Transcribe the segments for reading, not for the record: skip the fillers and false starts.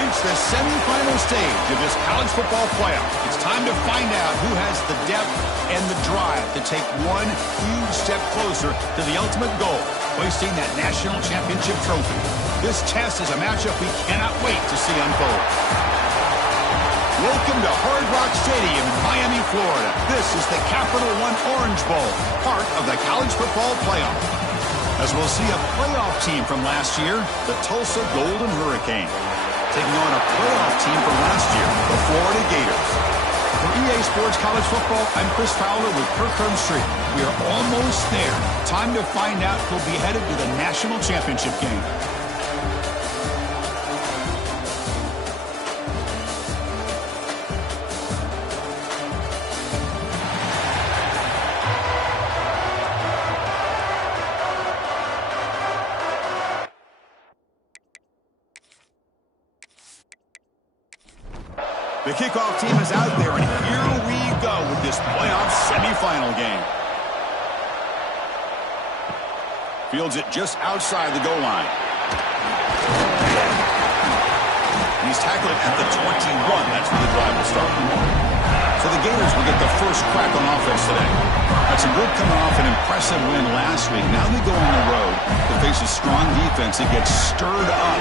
reached the semifinal stage of this college football playoff. It's time to find out who has the depth and the drive to take one huge step closer to the ultimate goal, hoisting that national championship trophy. This test is a matchup we cannot wait to see unfold. Welcome to Hard Rock Stadium in Miami, Florida. This is the Capital One Orange Bowl, part of the college football playoff. As we'll see a playoff team from last year, the Tulsa Golden Hurricane, taking on a playoff team from last year, the Florida Gators. For EA Sports College Football, I'm Chris Fowler with Kirkland Street. We are almost there. Time to find out who'll be headed to the national championship game. The kickoff team is out there, and here we go with this playoff semifinal game. Fields it just outside the goal line. He's tackled at the 21. That's where the drive will start. So the Gators will get the first crack on offense today. That's a good coming off an impressive win last week. Now they go on the road to face a strong defense that gets stirred up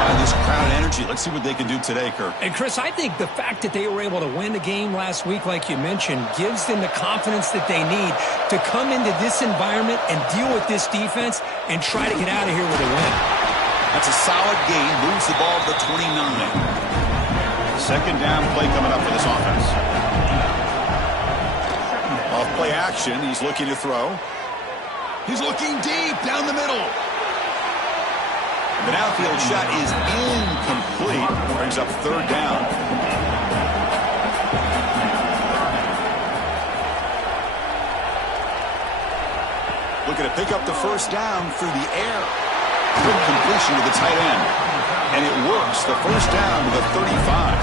by this crowd energy. Let's see what they can do today, Kirk. And, Chris, I think the fact that they were able to win the game last week, like you mentioned, gives them the confidence that they need to come into this environment and deal with this defense and try to get out of here with a win. That's a solid gain. Moves the ball to the 29. Second down play coming up for this offense. Off play action. He's looking to throw. He's looking deep down the middle. The downfield shot is incomplete. Brings up third down. Looking to pick up the first down through the air. Quick completion to the tight end. And it works. The first down to the 35.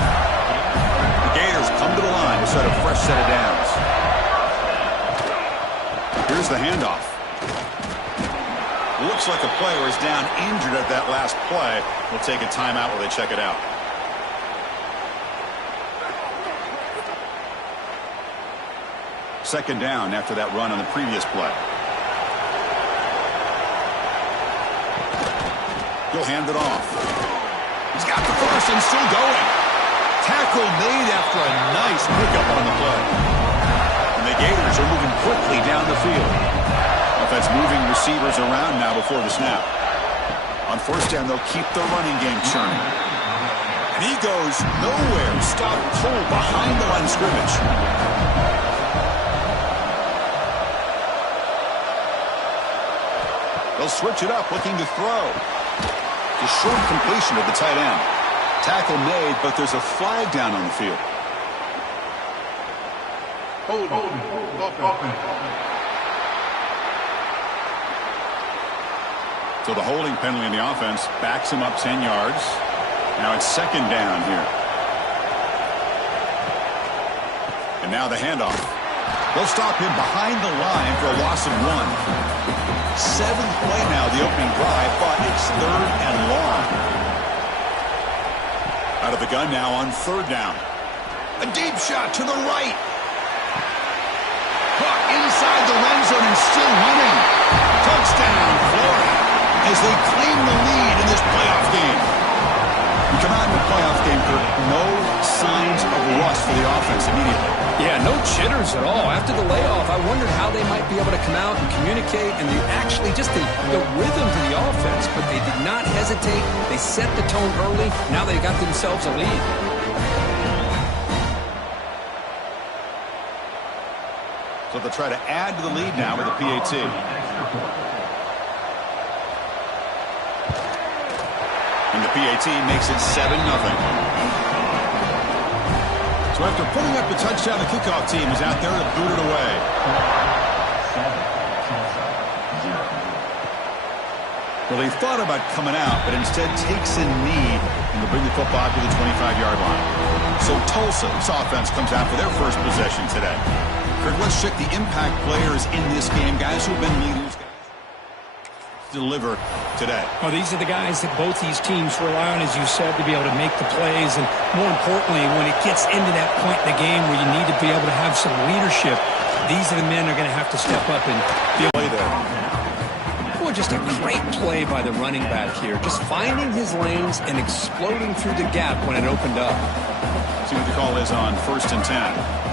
The Gators come to the line to set a fresh set of downs. Here's the handoff. Looks like a player is down injured at that last play. We'll take a timeout while they check it out. Second down after that run on the previous play. He'll hand it off. He's got the first and still going. Tackle made after a nice pickup on the play. And the Gators are moving quickly down the field. Offense moving receivers around now before the snap. On first down, they'll keep the running game churning. And he goes nowhere. Stop cold behind the line of scrimmage. They'll switch it up, looking to throw. The short completion of the tight end. Tackle made, but there's a flag down on the field. So the holding penalty in the offense backs him up 10 yards. Now it's second down here. And now the handoff. They'll stop him behind the line for a loss of 1. Seventh play now, the opening drive, but it's third and long. Out of the gun now on third down. A deep shot to the right. Caught inside the red zone and still running. Touchdown, Florida, as they claim the lead in this playoff game. We come out in the playoff game, Kirk. No signs of rust for the offense immediately. Yeah, no jitters at all. After the layoff, I wondered how they might be able to come out and communicate and actually just the rhythm to the offense, but they did not hesitate. They set the tone early. Now they got themselves a lead. So they'll try to add to the lead now with a PAT. And the PAT makes it 7-0. So after putting up the touchdown, the kickoff team is out there to boot it away. Well, he thought about coming out, but instead takes a knee and will bring the football to the 25-yard line. So Tulsa's offense comes out for their first possession today. Kirk, let's check the impact players in this game, guys who have been leaders. to deliver today? Well, these are the guys that both these teams rely on, as you said, to be able to make the plays. And more importantly, when it gets into that point in the game where you need to be able to have some leadership, these are the men that are going to have to step up and be able to play there. Well, just a great play by the running back here. Just finding his lanes and exploding through the gap when it opened up. See what the call is on 1st and 10.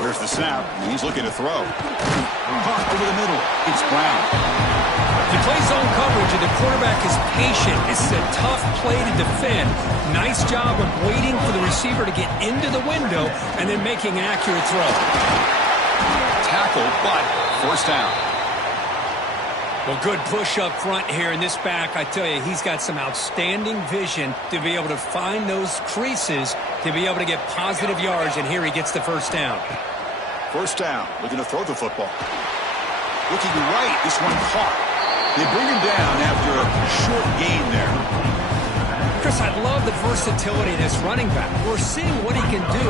Where's the snap? He's looking to throw. Caught over the middle. It's Brown. He plays zone coverage, and the quarterback is patient. It's a tough play to defend. Nice job of waiting for the receiver to get into the window and then making an accurate throw. Tackle, but forced down. Well, good push up front here in this back. I tell you, he's got some outstanding vision to be able to find those creases to be able to get positive yards, and here he gets the first down. First down, looking to throw the football. Looking right, this one caught. They bring him down after a short gain there. Chris, I love the versatility of this running back. We're seeing what he can do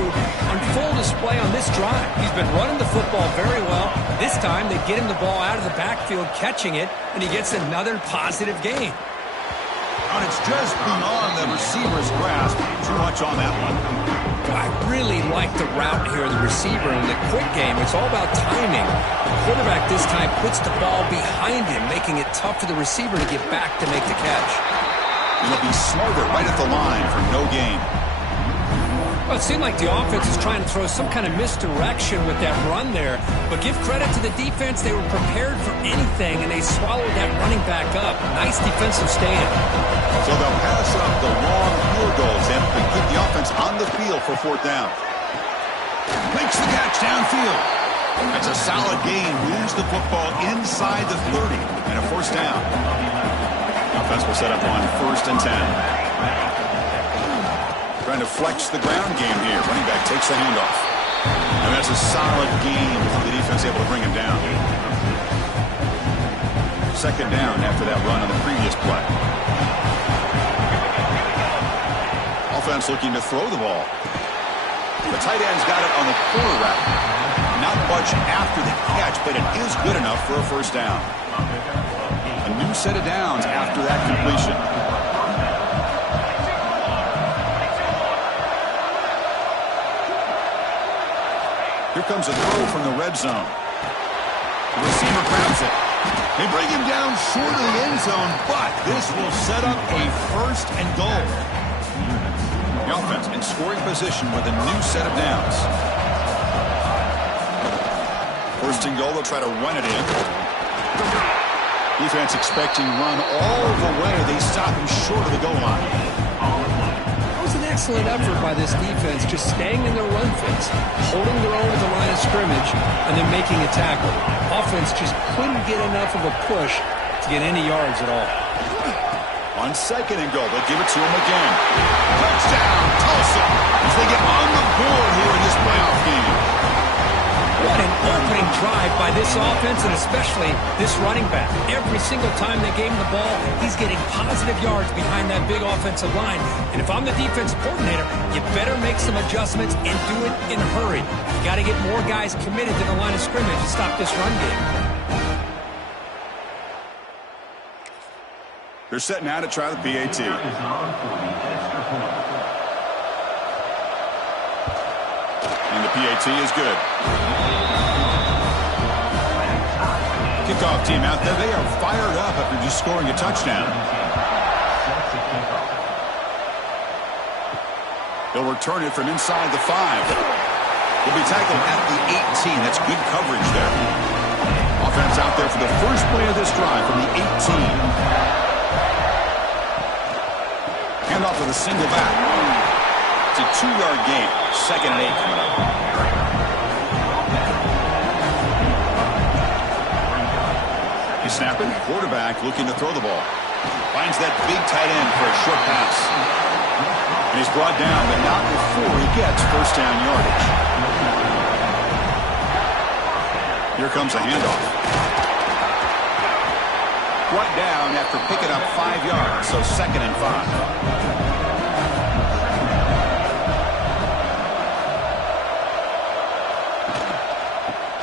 on full display on this drive. He's been running the football very well. This time, they get him the ball out of the backfield, catching it, and he gets another positive gain. And it's just beyond the receiver's grasp. Too much on that one. I really like the route here, the receiver. In the quick game, it's all about timing. The quarterback this time puts the ball behind him, making it tough for the receiver to get back to make the catch. He'll be smarter right at the line for no gain. Well, it seemed like the offense is trying to throw some kind of misdirection with that run there. But give credit to the defense. They were prepared for anything, and they swallowed that running back up. Nice defensive stand. So they'll pass up the long field goal attempt and keep the offense on the field for 4th down. Makes the catch downfield. That's a solid gain. Moves the football inside the 30 and a 1st down. Offense will set up on 1st and 10. Trying to flex the ground game here. Running back takes the handoff. And that's a solid gain. The defense able to bring him down. 2nd down after that run on the previous play. Offense looking to throw the ball. The tight end's got it on the corner route. Not much after the catch, but it is good enough for a 1st down. A new set of downs after that completion. Here comes a throw from the red zone. The receiver grabs it. They bring him down short of the end zone, but this will set up a 1st and goal. The offense in scoring position with a new set of downs. 1st and goal, they'll try to run it in. Defense expecting run all the way. They stop him short of the goal line. That was an excellent effort by this defense, just staying in their run fence, holding their own at the line of scrimmage, and then making a tackle. Offense just couldn't get enough of a push to get any yards at all. On 2nd and goal, they'll give it to him again. Touchdown, Tulsa, as they get on the board here in this playoff game. What an opening drive by this offense, and especially this running back. Every single time they gave him the ball, he's getting positive yards behind that big offensive line. And if I'm the defensive coordinator, you better make some adjustments and do it in a hurry. You got to get more guys committed to the line of scrimmage to stop this run game. They're setting out to try the PAT. And the PAT is good. Kickoff team out there. They are fired up after just scoring a touchdown. They'll return it from inside the 5. They'll be tackled at the 18. That's good coverage there. Offense out there for the first play of this drive from the 18. Handoff with a single back. It's a 2-yard gain. 2nd and 8 coming up. He's snapping. Quarterback looking to throw the ball. Finds that big tight end for a short pass. And he's brought down, but not before he gets 1st down yardage. Here comes a handoff. Brought down after picking up 5 yards, so 2nd and 5.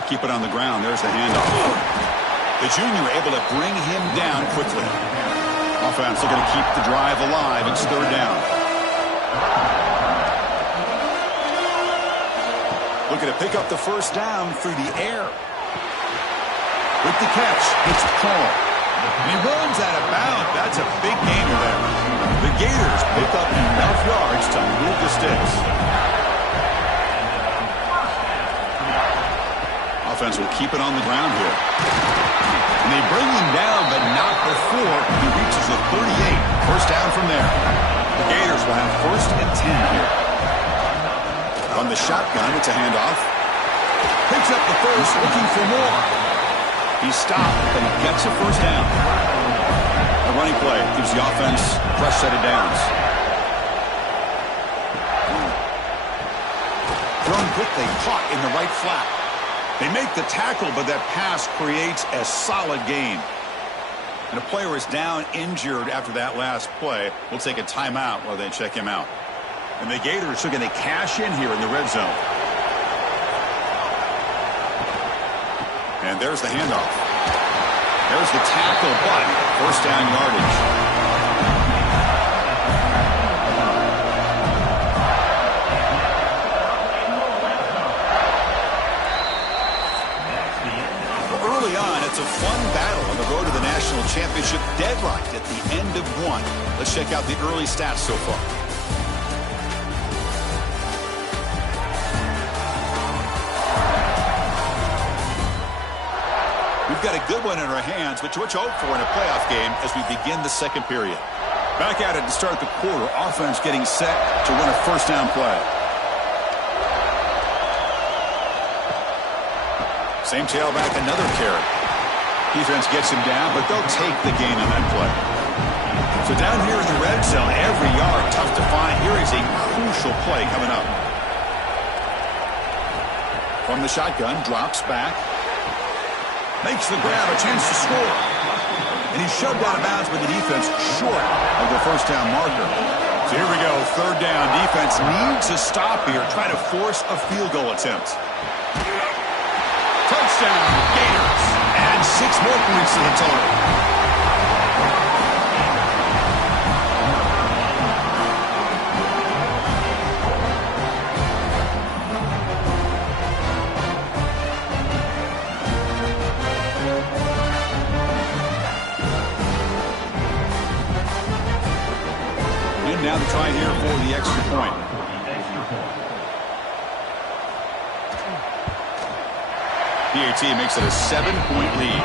Keep it on the ground. There's the handoff. The junior able to bring him down quickly. Offense looking to keep the drive alive. It's third down. Looking to pick up the first down through the air. With the catch, it's Paul. And he runs out of bounds. That's a big gainer there. The Gators pick up enough yards to move the sticks. Offense will keep it on the ground here. And they bring him down, but not before he reaches the 38. First down from there. The Gators will have first and 10 here. On the shotgun, it's a handoff. Picks up the first, looking for more. He stopped, but he gets a first down. A running play gives the offense a fresh set of downs. Thrown quickly, caught in the right flat. They make the tackle, but that pass creates a solid gain. And a player is down injured after that last play. We'll take a timeout while they check him out. And the Gators are going to cash in here in the red zone. And there's the handoff. There's the tackle, but first down yardage. Well, early on, it's a fun battle on the road to the national championship, deadlocked at the end of one. Let's check out the early stats so far. We've got a good one in our hands, which hope for in a playoff game as we begin the second period. Back at it to start the quarter. Offense getting set to run a first down play. Same tailback, another carry. Defense gets him down, but they'll take the gain on that play. So down here in the red zone, every yard tough to find. Here is a crucial play coming up. From the shotgun, drops back. Makes the grab, a chance to score. And he's shoved out of bounds with the defense short of the first down marker. So here we go, third down. Defense needs a stop here, try to force a field goal attempt. Touchdown, Gators. Add 6 more points to the total. Now to try here for the extra point. PAT makes it a 7-point lead.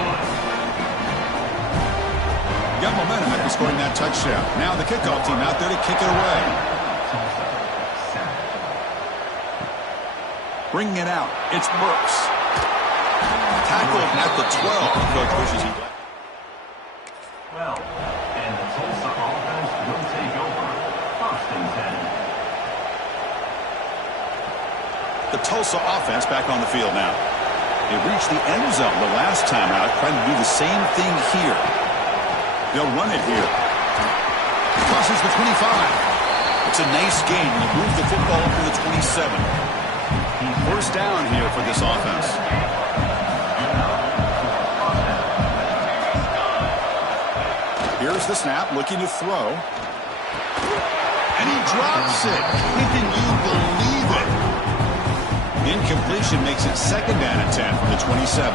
Got momentum after scoring that touchdown. Now the kickoff team out there to kick it away. Bringing it out, it's Burks. Tackled at the 12. The coach wishes he did. Well, and the Tulsa offense will take over. The Tulsa offense back on the field now. They reached the end zone the last time out, trying to do the same thing here. They'll run it here. Crosses the 25. It's a nice gain. You move the football up to the 27. First down here for this offense. Here's the snap, looking to throw. And he drops it. Can you believe it? Incompletion makes it second down and 10 from the 27.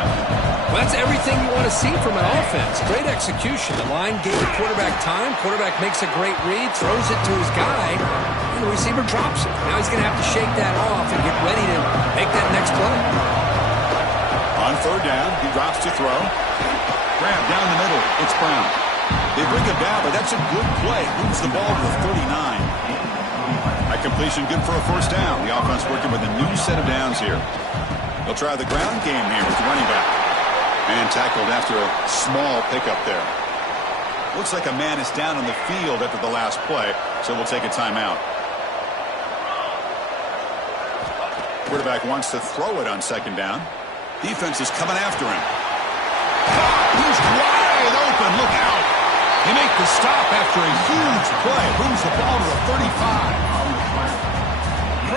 Well, that's everything you want to see from an offense. Great execution. The line gave the quarterback time. Quarterback makes a great read, throws it to his guy, and the receiver drops it. Now he's going to have to shake that off and get ready to make that next play. On third down, he drops to throw. Grab down the middle. It's Brown. They bring him down, but that's a good play. Moves the ball to the 39. That completion good for a first down. The offense working with a new set of downs here. They'll try the ground game here with the running back. And tackled after a small pickup there. Looks like a man is down on the field after the last play, so we'll take a timeout. Quarterback wants to throw it on second down. Defense is coming after him. He's wide open. Look out. They make the stop after a huge play. Moves the ball to the 35.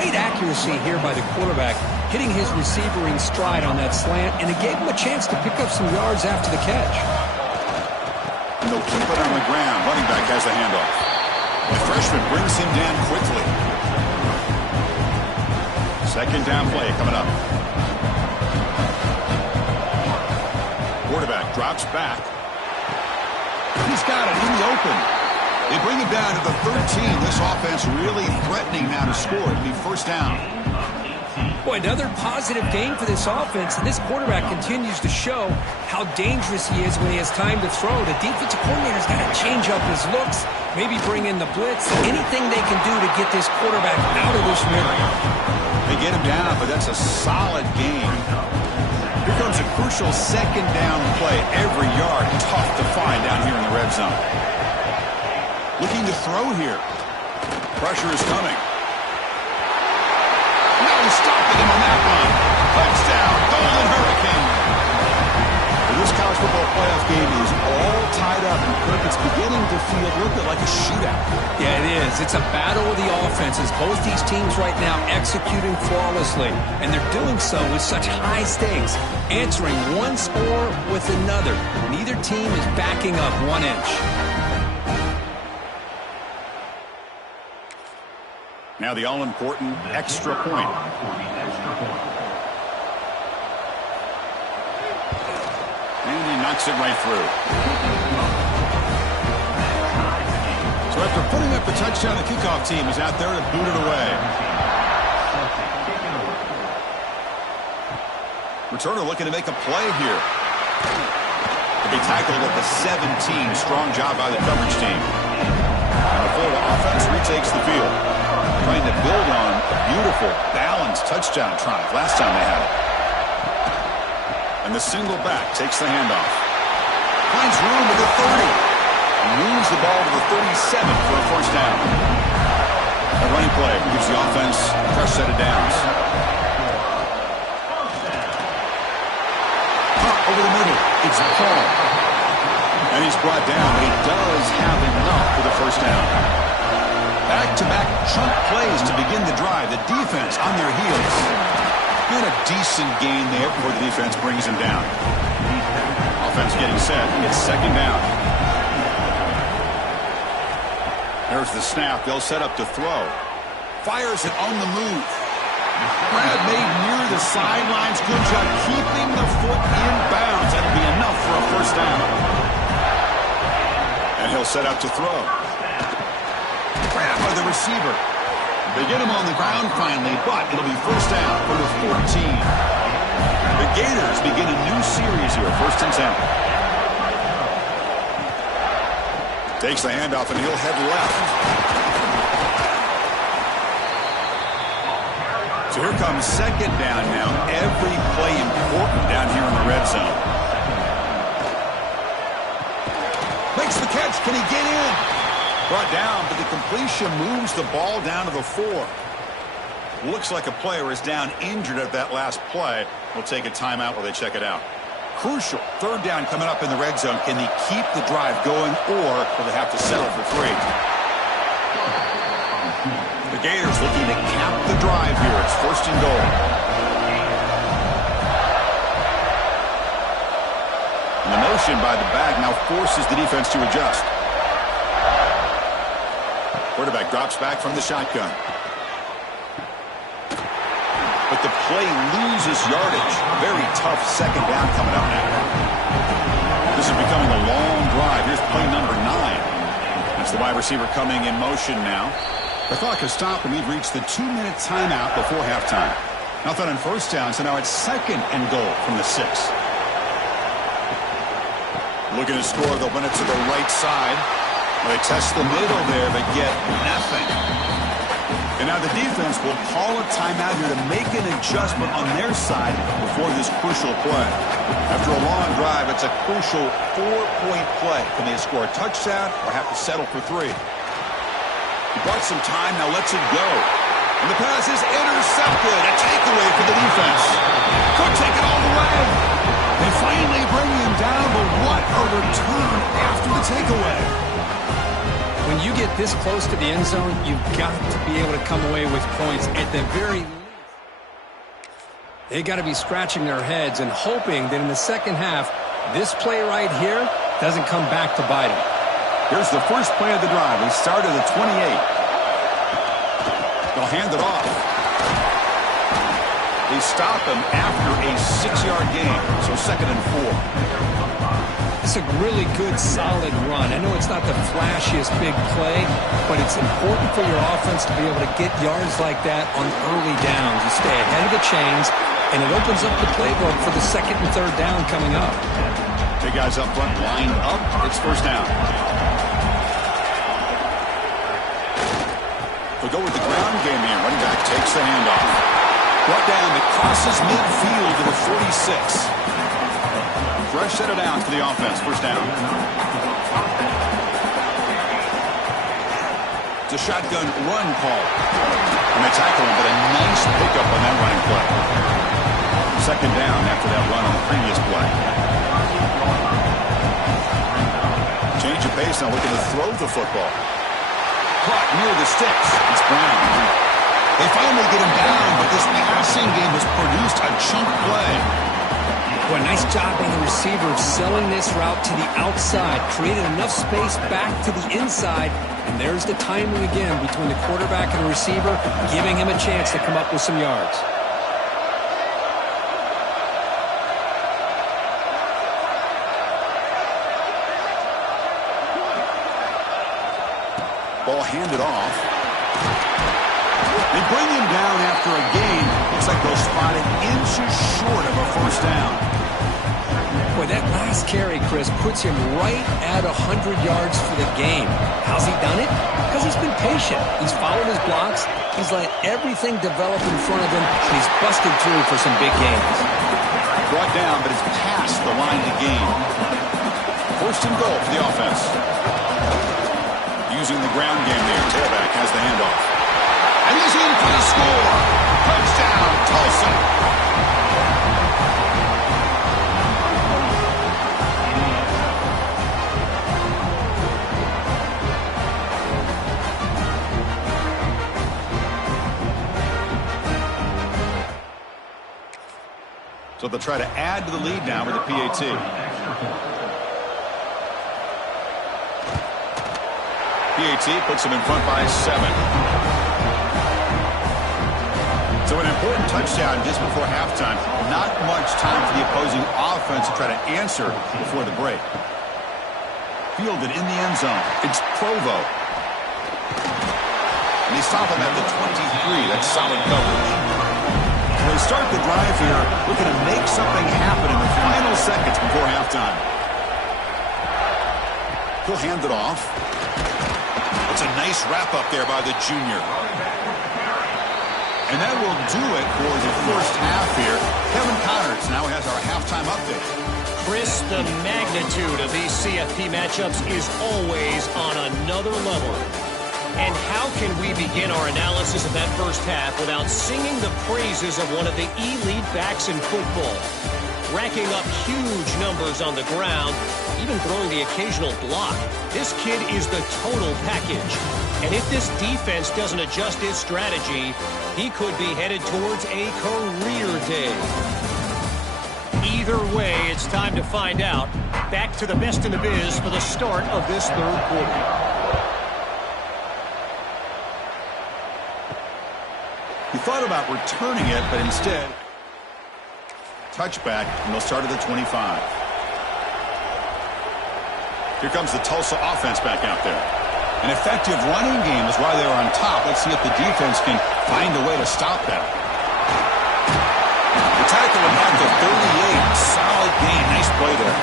Great accuracy here by the quarterback, hitting his receiver in stride on that slant, and it gave him a chance to pick up some yards after the catch. And they'll keep it on the ground. Running back has the handoff. The freshman brings him down quickly. Second down play coming up. Quarterback drops back. He's got it in the open. They bring him down to the 13. This offense really threatening now to score. It'll be first down. Boy, another positive game for this offense, and this quarterback continues to show how dangerous he is when he has time to throw. The defensive coordinator's got to change up his looks, maybe bring in the blitz, anything they can do to get this quarterback out of this rhythm. They get him down, but that's a solid game. Here comes a crucial second down play. Every yard tough to find down here in the red zone. Looking to throw here. Pressure is coming. No stopping him on that one. Touchdown, Golden Hurricane. This college football playoff game is all tied up. And Kirk, it's beginning to feel a little bit like a shootout. Yeah, it is. It's a battle of the offenses. Both these teams right now executing flawlessly, and they're doing so with such high stakes, answering one score with another. Neither team is backing up 1 inch. Now the all-important extra point. And he knocks it right through. So after putting up the touchdown, the kickoff team is out there to boot it away. Returner looking to make a play here. To be tackled at the 17. Strong job by the coverage team. And the Florida offense retakes the field. Trying to build on a beautiful, balanced touchdown drive last time they had it. And the single back takes the handoff. Finds room at the 30. And moves the ball to the 37 for a first down. A running play gives the offense a fresh set of downs. Pop over the middle. It's Paul. And he's brought down, but he does have enough for the first down. Back-to-back chunk plays to begin the drive. The defense on their heels. And a decent gain there before the defense brings him down. Offense getting set. It's second down. There's the snap. They'll set up to throw. Fires it on the move. Grab made near the sidelines. Good job keeping the foot in bounds. That'll be enough for a first down. And he'll set up to throw. Grab by the receiver. They get him on the ground finally, but it'll be first down for the 14. The Gators begin a new series here, 1st and 10. Takes the handoff, and he'll head left. So here comes second down now. Every play important down here in the red zone. Makes the catch. Can he get in? Brought down, but the completion moves the ball down to the 4. Looks like a player is down injured at that last play. We'll take a timeout while they check it out. Crucial. Third down coming up in the red zone. Can they keep the drive going, or will they have to settle for 3? The Gators looking to cap the drive here. It's 1st and goal. And the motion by the back now forces the defense to adjust. Quarterback drops back from the shotgun. But the play loses yardage. Very tough second down coming up now. This is becoming a long drive. Here's play number 9. That's the wide receiver coming in motion now. The clock has stopped, and we've reached the 2-minute timeout before halftime. Nothing on first down, so now it's 2nd and goal from the 6. Looking to score, they'll run it to the right side. They test the middle there, but get nothing. And now the defense will call a timeout here to make an adjustment on their side before this crucial play. After a long drive, it's a crucial 4-point play. Can they score a touchdown or have to settle for 3? He bought some time, now lets it go. And the pass is intercepted. A takeaway for the defense. Could take it all the way. They finally bring him down, but what a return after the takeaway. When you get this close to the end zone, you've got to be able to come away with points at the very least. They got to be scratching their heads and hoping that in the second half, this play right here doesn't come back to bite them. Here's the first play of the drive. They start at the 28. They'll hand it off. They stop him after a 6-yard gain, so 2nd and 4. It's a really good, solid run. I know it's not the flashiest big play, but it's important for your offense to be able to get yards like that on early downs. You stay ahead of the chains, and it opens up the playbook for the 2nd and 3rd down coming up. Big guys up front lined up. It's first down. They'll go with the ground game here. Running back takes the handoff. Brought down, it crosses midfield to the 46. Fresh set of downs for the offense. First down. It's a shotgun run call. And they tackle him, but a nice pickup on that running play. 2nd down after that run on the previous play. Change of pace now, looking to throw the football. Caught near the sticks. It's Brown. They finally get him down, but this passing game has produced a chunk play. Boy, nice job by the receiver selling this route to the outside. Created enough space back to the inside. And there's the timing again between the quarterback and the receiver, giving him a chance to come up with some yards. Ball handed off. They bring him down after a gain. Looks like they'll spot it inches short of a first down. Boy, that last carry, Chris, puts him right at 100 yards for the game. How's he done it? Because he's been patient. He's followed his blocks. He's let everything develop in front of him. And he's busted through for some big gains. Brought down, but it's past the line to gain. First and goal for the offense. Using the ground game there. Tailback has the handoff. And he's in for the score. Touchdown, Tulsa. So they'll try to add to the lead now with the PAT. PAT puts them in front by 7. So an important touchdown just before halftime. Not much time for the opposing offense to try to answer before the break. Fielded in the end zone. It's Provo. And they stop him at the 23. That's solid coverage. They start the drive here looking to make something happen in the final seconds before halftime. He'll hand it off. It's a nice wrap-up there by the junior. And that will do it for the first half here. Kevin Connors now has our halftime update. Chris, the magnitude of these CFP matchups is always on another level. And how can we begin our analysis of that first half without singing the praises of one of the elite backs in football? Racking up huge numbers on the ground, even throwing the occasional block. This kid is the total package. And if this defense doesn't adjust his strategy, he could be headed towards a career day. Either way, it's time to find out. Back to the best in the biz for the start of this third quarter. He thought about returning it, but instead, touchback, and they'll start at the 25. Here comes the Tulsa offense back out there. An effective running game is why they were on top. Let's see if the defense can find a way to stop that. The tackle about the 38. Solid gain. Nice play there.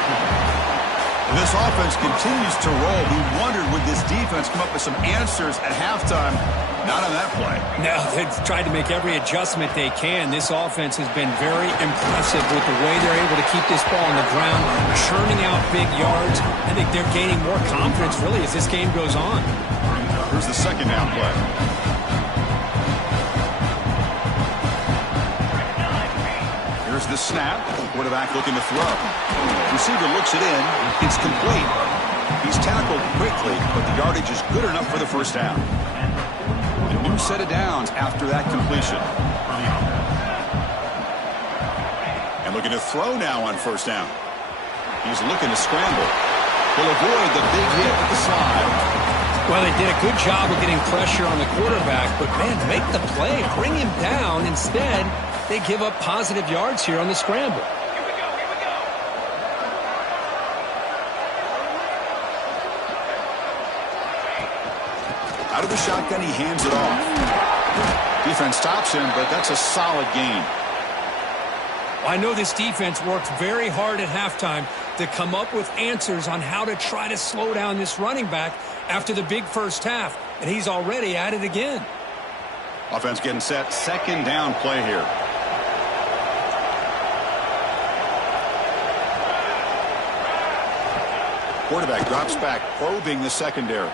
And this offense continues to roll. We wondered, would this defense come up with some answers at halftime? Not on that play. No, they've tried to make every adjustment they can. This offense has been very impressive with the way they're able to keep this ball on the ground, churning out big yards. I think they're gaining more confidence, really, as this game goes on. Here's the second down play. Here's the snap. Quarterback looking to throw. Receiver looks it in. It's complete. He He's tackled quickly, but the yardage is good enough for the first down. A new set of downs after that completion. And looking to throw now on first down. He's looking to scramble. He'll avoid the big hit with the slide. Well, they did a good job of getting pressure on the quarterback, but, man, make the play. Bring him down. Instead, they give up positive yards here on the scramble. Out of the shotgun, he hands it off. Defense stops him, but that's a solid gain. I know this defense worked very hard at halftime to come up with answers on how to try to slow down this running back after the big first half, and he's already at it again. Offense getting set. Second down play here. Quarterback drops back, probing the secondary.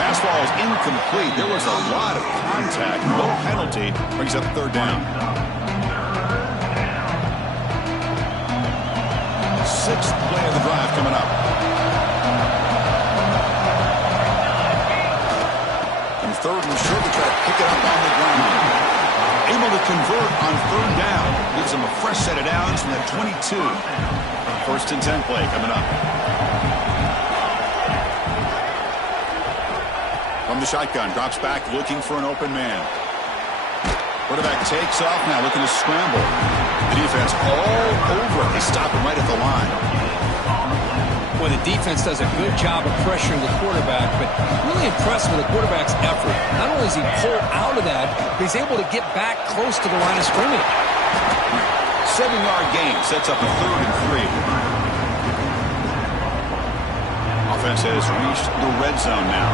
Fastball is incomplete. There was a lot of contact. No penalty. Brings up third down. Sixth play of the drive coming up. And third and short to try to pick it up on the ground. Able to convert on third down. Gives them a fresh set of downs from the 22. First and 10 play coming up. From the shotgun, drops back, looking for an open man. Quarterback takes off now, looking to scramble. The defense all over it. They stop him right at the line. Well, the defense does a good job of pressuring the quarterback, but really impressed with the quarterback's effort. Not only does he pull out of that, but he's able to get back close to the line of scrimmage. 7-yard gain sets up a 3rd and 3. Offense has reached the red zone now.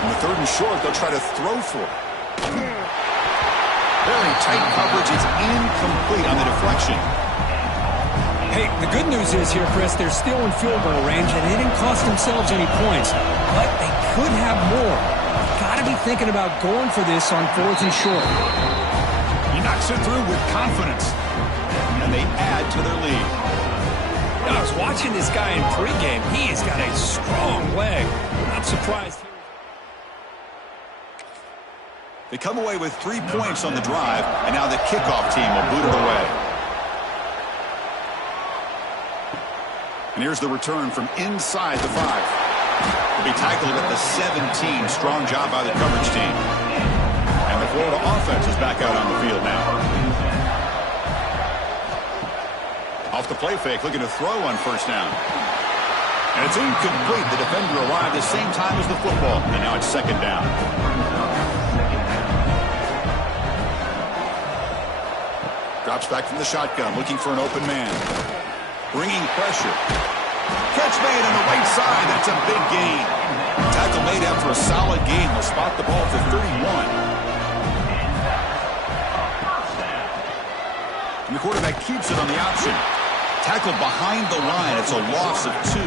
In the 3rd and short, they'll try to throw for it. Very tight coverage. It's incomplete on the deflection. Hey, the good news is here, Chris, they're still in field goal range, and they didn't cost themselves any points. But they could have more. Got to be thinking about going for this on 4th and short. He knocks it through with confidence. And they add to their lead. I was watching this guy in pregame. He has got a strong leg. Not surprised. They come away with 3 points on the drive, and now the kickoff team will boot it away. And here's the return from inside the 5. Will be tackled at the 17. Strong job by the coverage team. And the Florida offense is back out on the field now. Off the play fake, looking to throw on first down. And it's incomplete. The defender arrived the same time as the football, and now it's second down. Drops back from the shotgun, looking for an open man. Bringing pressure. Catch made on the right side. That's a big gain. Tackle made after a solid gain. They'll spot the ball for 31. And the quarterback keeps it on the option. Tackle behind the line. It's a loss of 2.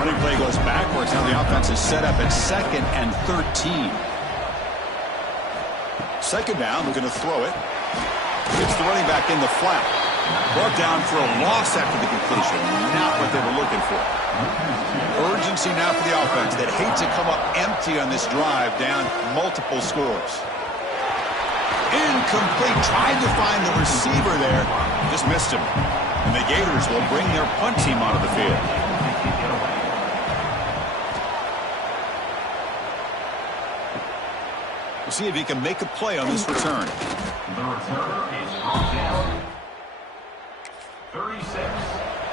Running play goes backwards. Now the offense is set up at 2nd and 13. Second down, looking to throw it. It's the running back in the flat. Brought down for a loss after the completion. Not what they were looking for. Urgency now for the offense that hate to come up empty on this drive, down multiple scores. Incomplete. Tried to find the receiver there. Just missed him. And the Gators will bring their punt team onto the field. We'll see if he can make a play on this return. The returner is brought down 36,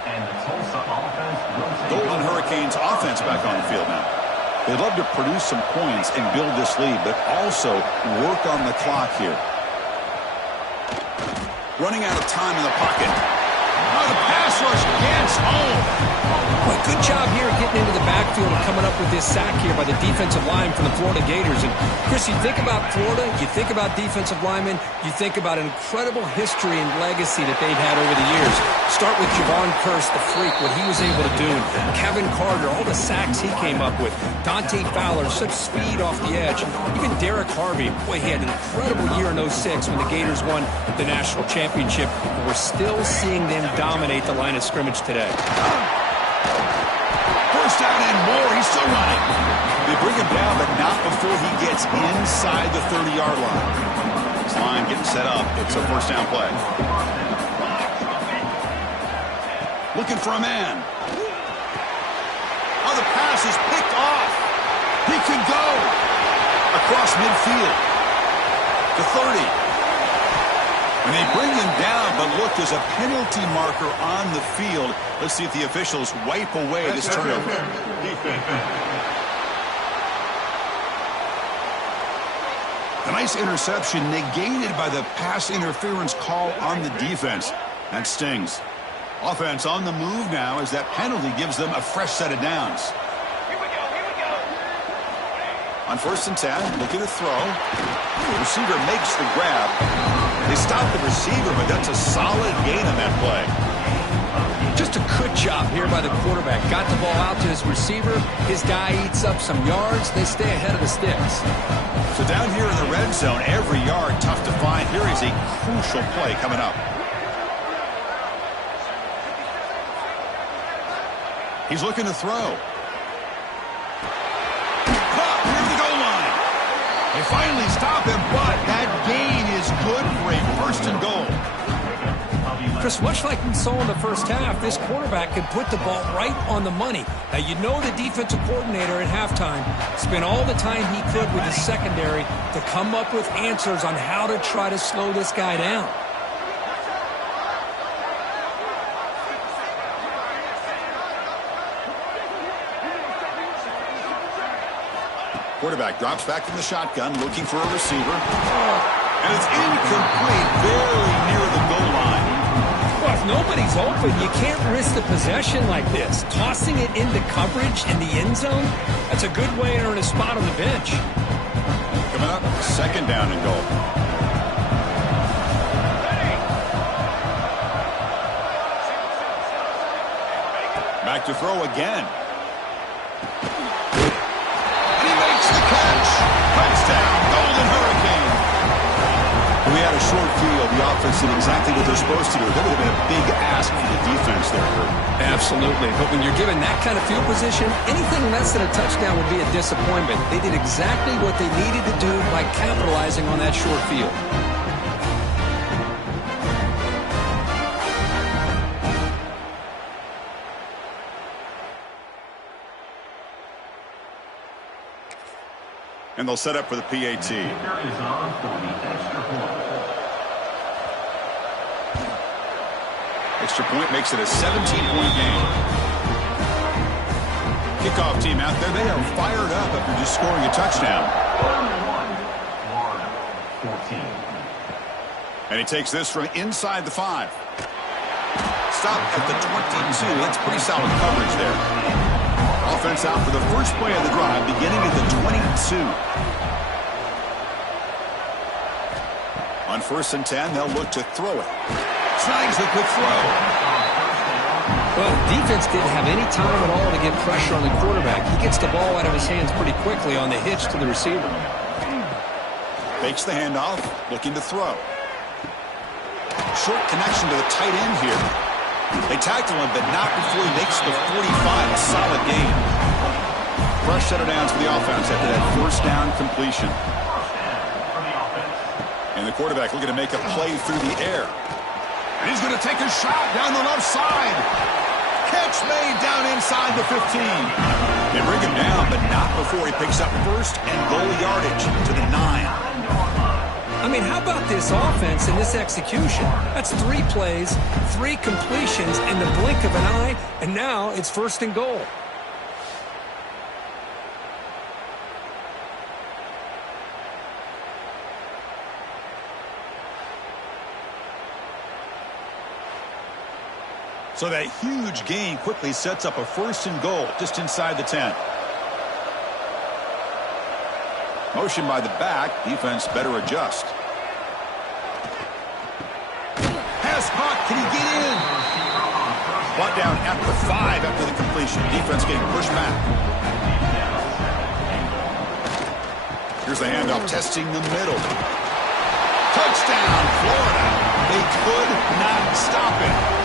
and the Tulsa offense will take Golden Hurricanes offense back on the field now. They'd love to produce some points and build this lead, but also work on the clock here. Running out of time in the pocket. Oh, the pass rush gets home. Boy, good job here getting into the backfield and coming up with this sack here by the defensive line from the Florida Gators. And, Chris, you think about Florida, you think about defensive linemen, you think about an incredible history and legacy that they've had over the years. Start with Javon Kearse, the freak, what he was able to do. Kevin Carter, all the sacks he came up with. Dante Fowler, such speed off the edge. Even Derek Harvey, boy, he had an incredible year in 06 when the Gators won the national championship. And we're still seeing them dominate the line of scrimmage today. First down and more. He's still running. They bring him down, but not before he gets inside the 30-yard line. This line getting set up. It's a first down play. Looking for a man. Oh, the pass is picked off. He can go across midfield to 30. And they bring him down, but look, there's a penalty marker on the field. Let's see if the officials wipe away this turnover. A nice interception negated by the pass interference call on the defense. That stings. Offense on the move now as that penalty gives them a fresh set of downs. On 1st and 10, looking to throw. The receiver makes the grab. They stop the receiver, but that's a solid gain on that play. Just a good job here by the quarterback. Got the ball out to his receiver. His guy eats up some yards. They stay ahead of the sticks. So down here in the red zone, every yard tough to find. Here is a crucial play coming up. He's looking to throw. Caught near the goal line. They finally stop him, but that gain is good for a 1st and goal. Chris, much like we saw in the first half, this quarterback can put the ball right on the money. Now, you know the defensive coordinator at halftime spent all the time he could with his secondary to come up with answers on how to try to slow this guy down. Quarterback drops back from the shotgun, looking for a receiver. And it's incomplete, very near the goal line. Well, if nobody's open, you can't risk the possession like this. Tossing it into coverage in the end zone, that's a good way to earn a spot on the bench. Coming up, 2nd down and goal. Back to throw again. Touchdown, Golden Hurricane. We had a short field. The offense did exactly what they're supposed to do. That would have been a big ask for the defense there, Kurt. Absolutely. But when you're given that kind of field position, anything less than a touchdown would be a disappointment. They did exactly what they needed to do by capitalizing on that short field. And they'll set up for the PAT. Extra point makes it a 17-point game. Kickoff team out there, they are fired up after just scoring a touchdown. And he takes this from inside the 5. Stop at the 22. That's pretty solid coverage there. Offense out for the first play of the drive, beginning at the 22. On 1st and 10, they'll look to throw it. Snags the quick throw. Well, defense didn't have any time at all to get pressure on the quarterback. He gets the ball out of his hands pretty quickly on the hitch to the receiver. Fakes the handoff, looking to throw. Short connection to the tight end here. They tackle him, but not before he makes the 45. A solid gain. Fresh set of downs for the offense after that 1st down completion. And the quarterback looking to make a play through the air. And he's going to take a shot down the left side. Catch made down inside the 15. They bring him down, but not before he picks up 1st and goal yardage to the 9. I mean, how about this offense and this execution? That's 3 plays, 3 completions in the blink of an eye, and now it's 1st and goal. So that huge gain quickly sets up a 1st and goal just inside the 10. Motion by the back. Defense better adjust. Pass caught. Can he get in? Brought down at the 5 after the completion. Defense getting pushed back. Here's the handoff, testing the middle. Touchdown, Florida. They could not stop it.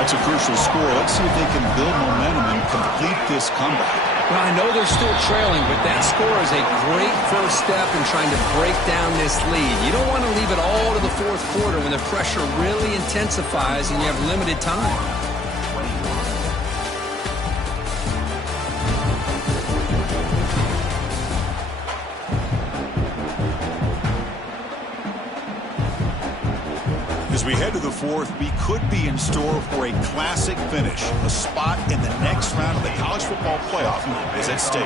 That's a crucial score. Let's see if they can build momentum and complete this comeback. Well, I know they're still trailing, but that score is a great first step in trying to break down this lead. You don't want to leave it all to the 4th quarter when the pressure really intensifies and you have limited time. As we head to the 4th, we could be in store for a classic finish. A spot in the next round of the college football playoff is at stake.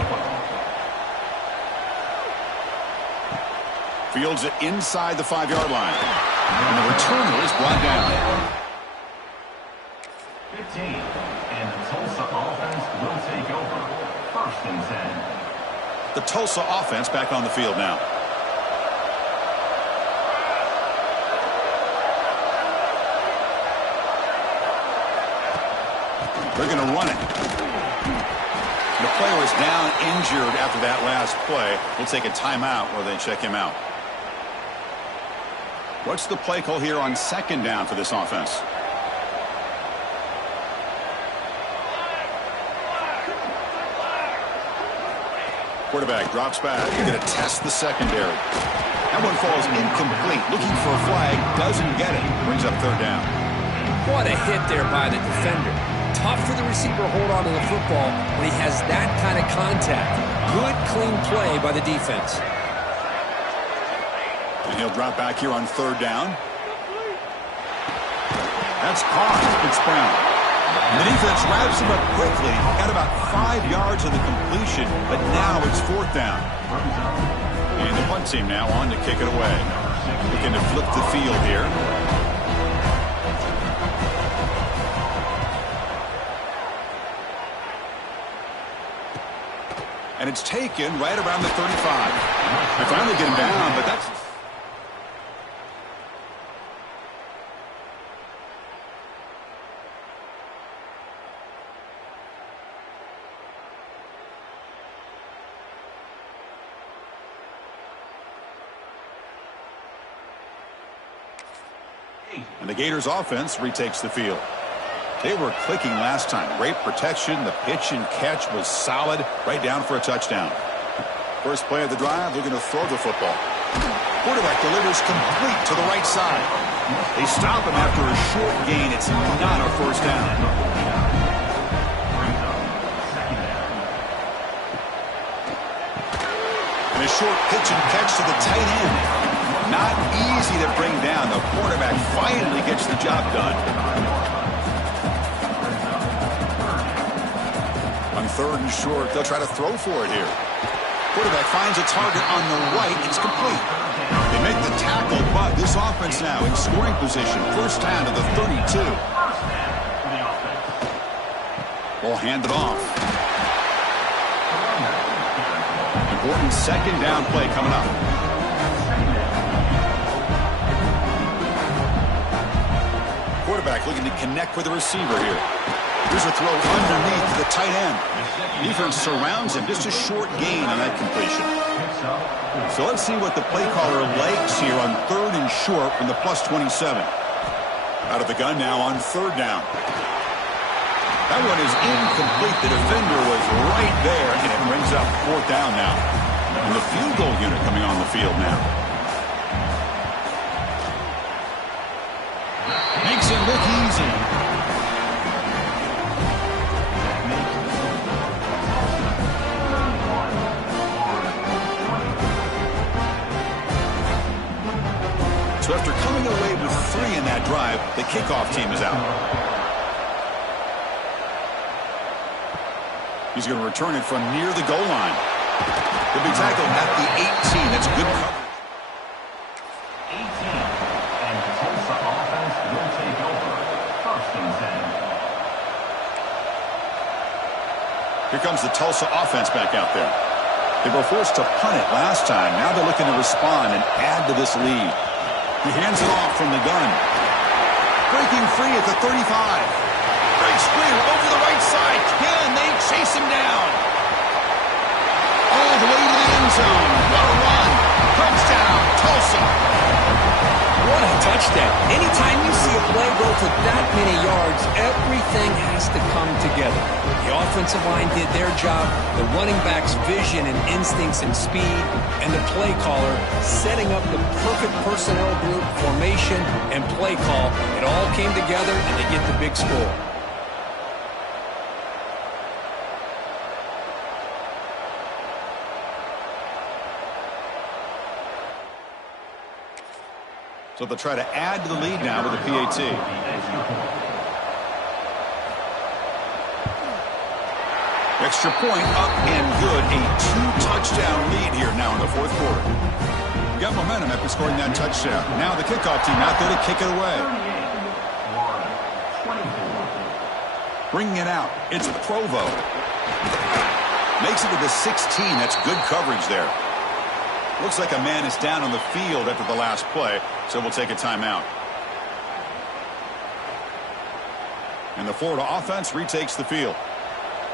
Fields it inside the 5-yard line. And the returner is brought down. 15. And the Tulsa offense will take over. 1st and 10. The Tulsa offense back on the field now. They're going to run it. The player is down injured after that last play. We'll take a timeout while they check him out. What's the play call here on 2nd down for this offense? Quarterback drops back. They're going to test the secondary. That one falls incomplete. Looking for a flag. Doesn't get it. Brings up 3rd down. What a hit there by the defender. Tough for the receiver to hold on to the football when he has that kind of contact. Good, clean play by the defense. And he'll drop back here on 3rd down. That's caught. It's Brown. And the defense wraps him up quickly. Got about 5 yards of the completion, but now it's 4th down. And the punt team now on to kick it away. Looking to flip the field here. And it's taken right around the 35. They finally get him down, but that's... And the Gators offense retakes the field. They were clicking last time. Great protection. The pitch and catch was solid. Right down for a touchdown. First play of the drive, they're going to throw the football. Quarterback delivers complete to the right side. They stop him after a short gain. It's not a 1st down. And a short pitch and catch to the tight end. Not easy to bring down. The quarterback finally gets the job done. On 3rd and short, they'll try to throw for it here. Quarterback finds a target on the right. It's complete. They make the tackle, but this offense now in scoring position. 1st down to the 32. Ball handed off. Important 2nd down play coming up. Quarterback looking to connect with the receiver here. Here's a throw underneath to the tight end. Defense surrounds him. Just a short gain on that completion. So let's see what the play caller likes here on 3rd and short from the +27. Out of the gun now on 3rd down. That one is incomplete. The defender was right there, and it brings up 4th down now. And the field goal unit coming on the field now. Makes it look easy. So after coming away with 3 in that drive, the kickoff team is out. He's going to return it from near the goal line. He'll be tackled at the 18. That's good coverage. 18. And the Tulsa offense will take over. 1st and 10. Here comes the Tulsa offense back out there. They were forced to punt it last time. Now they're looking to respond and add to this lead. He hands it off from the gun. Breaking free at the 35. Breaks free over the right side. Can they chase him down? All the way to the end zone. What a run. Touchdown, Tulsa. What a touchdown. Anytime you see a play go for that many yards, everything has to come together. The offensive line did their job, the running back's vision and instincts and speed, and the play caller setting up the perfect personnel group, formation, and play call. It all came together, and they get the big score. So they'll try to add to the lead now with a PAT. Extra point up and good. A 2-touchdown lead here now in the fourth quarter. Got momentum after scoring that touchdown. Now the kickoff team out there to kick it away. Bringing it out. It's Provo. Makes it to the 16. That's good coverage there. Looks like a man is down on the field after the last play, so we'll take a timeout. And the Florida offense retakes the field.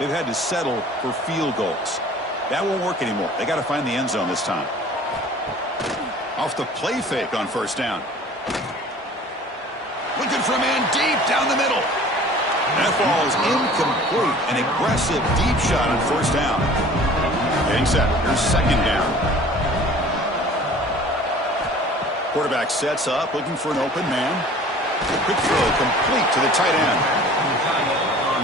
They've had to settle for field goals. That won't work anymore. They got to find the end zone this time. Off the play fake on first down. Looking for a man deep down the middle. That ball is incomplete. An aggressive deep shot on first down. Getting set. Here's second down. Quarterback sets up, looking for an open man. Quick throw, complete to the tight end.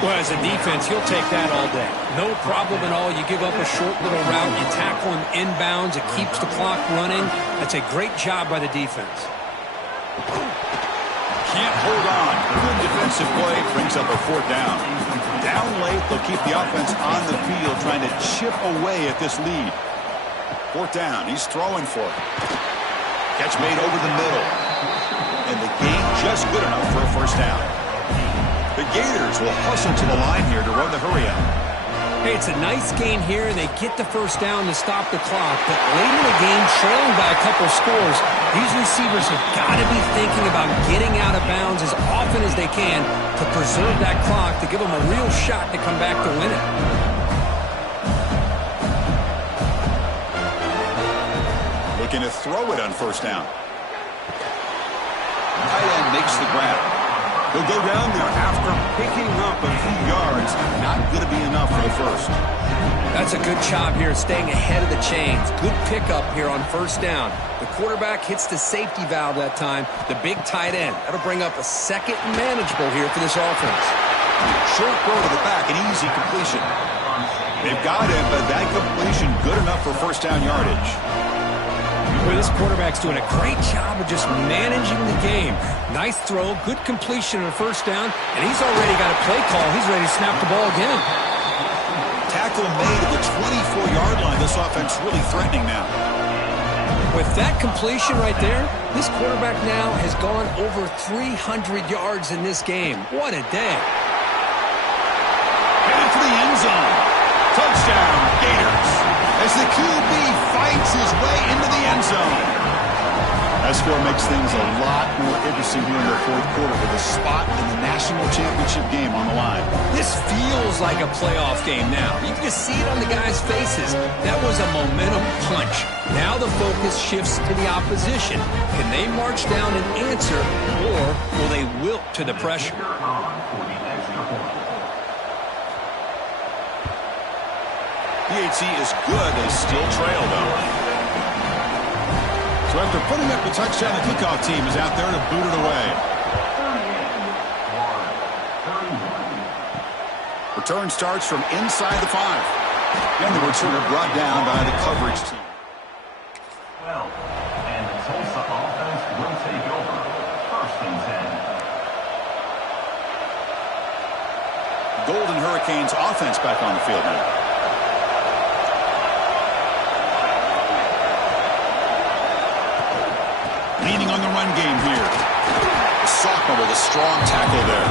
Well, as a defense, you'll take that all day. No problem at all. You give up a short little route. You tackle him inbounds. It keeps the clock running. That's a great job by the defense. Can't hold on. Good defensive play. Brings up a fourth down. Down late, they'll keep the offense on the field, trying to chip away at this lead. Fourth down. He's throwing for it. Catch made over the middle. And the gain just good enough for a first down. The Gators will hustle to the line here to run the hurry out. Hey, it's a nice gain here, and they get the first down to stop the clock. But late in the game, trailing by a couple scores, these receivers have got to be thinking about getting out of bounds as often as they can to preserve that clock, to give them a real shot to come back to win it. Looking to throw it on first down. Tight end makes the grab. He'll go down there after picking up a few yards. Not going to be enough for the first. That's a good job here, staying ahead of the chains. Good pickup here on first down. The quarterback hits the safety valve that time. The big tight end. That'll bring up a second and manageable here for this offense. Short throw to the back, an easy completion. They've got it, but that completion good enough for first down yardage. Boy, this quarterback's doing a great job of just managing the game. Nice throw, good completion on first down, and he's already got a play call. He's ready to snap the ball again. Tackle made at the 24-yard line. This offense really threatening now. With that completion right there, this quarterback now has gone over 300 yards in this game. What a day. Headed for the end zone. Touchdown, Gators. As the QB fights his way into the end zone. That score makes things a lot more interesting here in the fourth quarter with a spot in the national championship game on the line. This feels like a playoff game now. You can just see it on the guys' faces. That was a momentum punch. Now the focus shifts to the opposition. Can they march down and answer, or will they wilt to the pressure? PAT is good. They still trail, though. So after putting up the touchdown, the kickoff team is out there to boot it away. Return starts from inside the 5. And the returner brought down by the coverage team. Well, and the Tulsa offense will take over. First and 10. Golden Hurricanes offense back on the field now. Leaning on the run game here. The sophomore with a strong tackle there.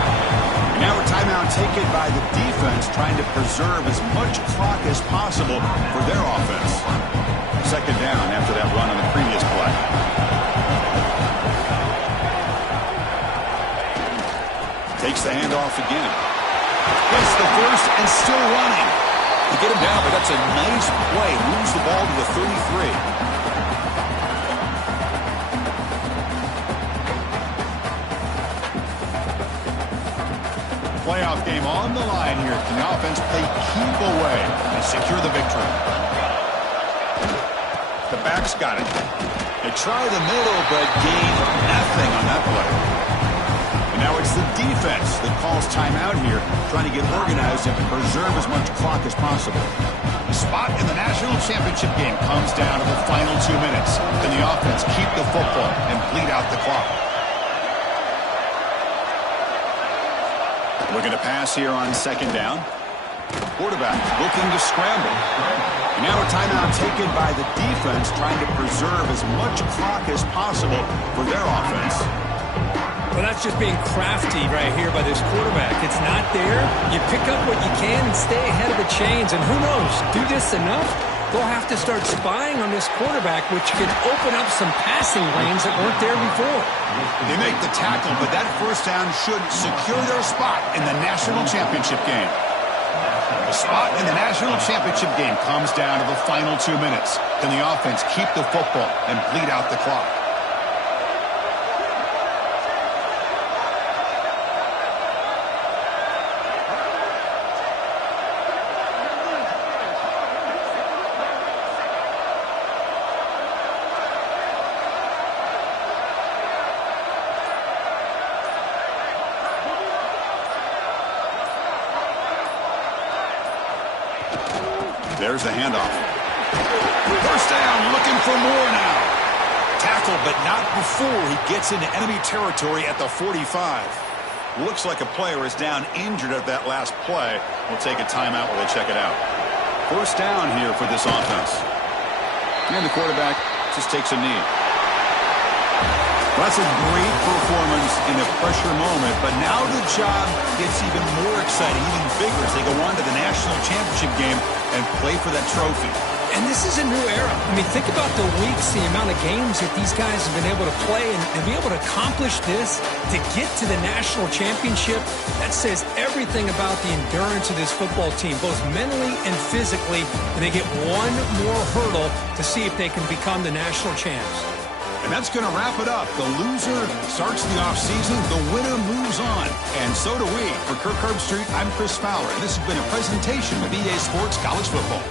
Now a timeout taken by the defense, trying to preserve as much clock as possible for their offense. Second down after that run on the previous play. Takes the handoff again. Gets the first and still running. To get him down, but that's a nice play. Moves the ball to the 33. Playoff game on the line here. Can the offense play keep away and secure the victory? The back's got it. They try the middle, but gain nothing on that play. And now it's the defense that calls timeout here, trying to get organized and preserve as much clock as possible. The spot in the national championship game comes down to the final 2 minutes. Can the offense keep the football and bleed out the clock? Looking to pass here on second down. Quarterback looking to scramble. And now a timeout taken by the defense, trying to preserve as much clock as possible for their offense. Well, that's just being crafty right here by this quarterback. It's not there. You pick up what you can and stay ahead of the chains. And who knows, do this enough, they'll have to start spying on this quarterback, which could open up some passing lanes that weren't there before. They make the tackle, but that first down should secure their spot in the national championship game. The spot in the national championship game comes down to the final 2 minutes. Can the offense keep the football and bleed out the clock? There's the handoff. First down, looking for more now. Tackle, but not before he gets into enemy territory at the 45. Looks like a player is down injured at that last play. We'll take a timeout while they check it out. First down here for this offense. And the quarterback just takes a knee. That's a great performance in a pressure moment, but now the job gets even more exciting, even bigger as they go on to the national championship game and play for that trophy. And this is a new era. I mean, think about the weeks, the amount of games that these guys have been able to play and be able to accomplish this, to get to the national championship. That says everything about the endurance of this football team, both mentally and physically. And they get one more hurdle to see if they can become the national champs. And that's going to wrap it up. The loser starts the offseason. The winner moves on. And so do we. For Kirk Herbstreit, I'm Chris Fowler. And this has been a presentation of EA Sports College Football.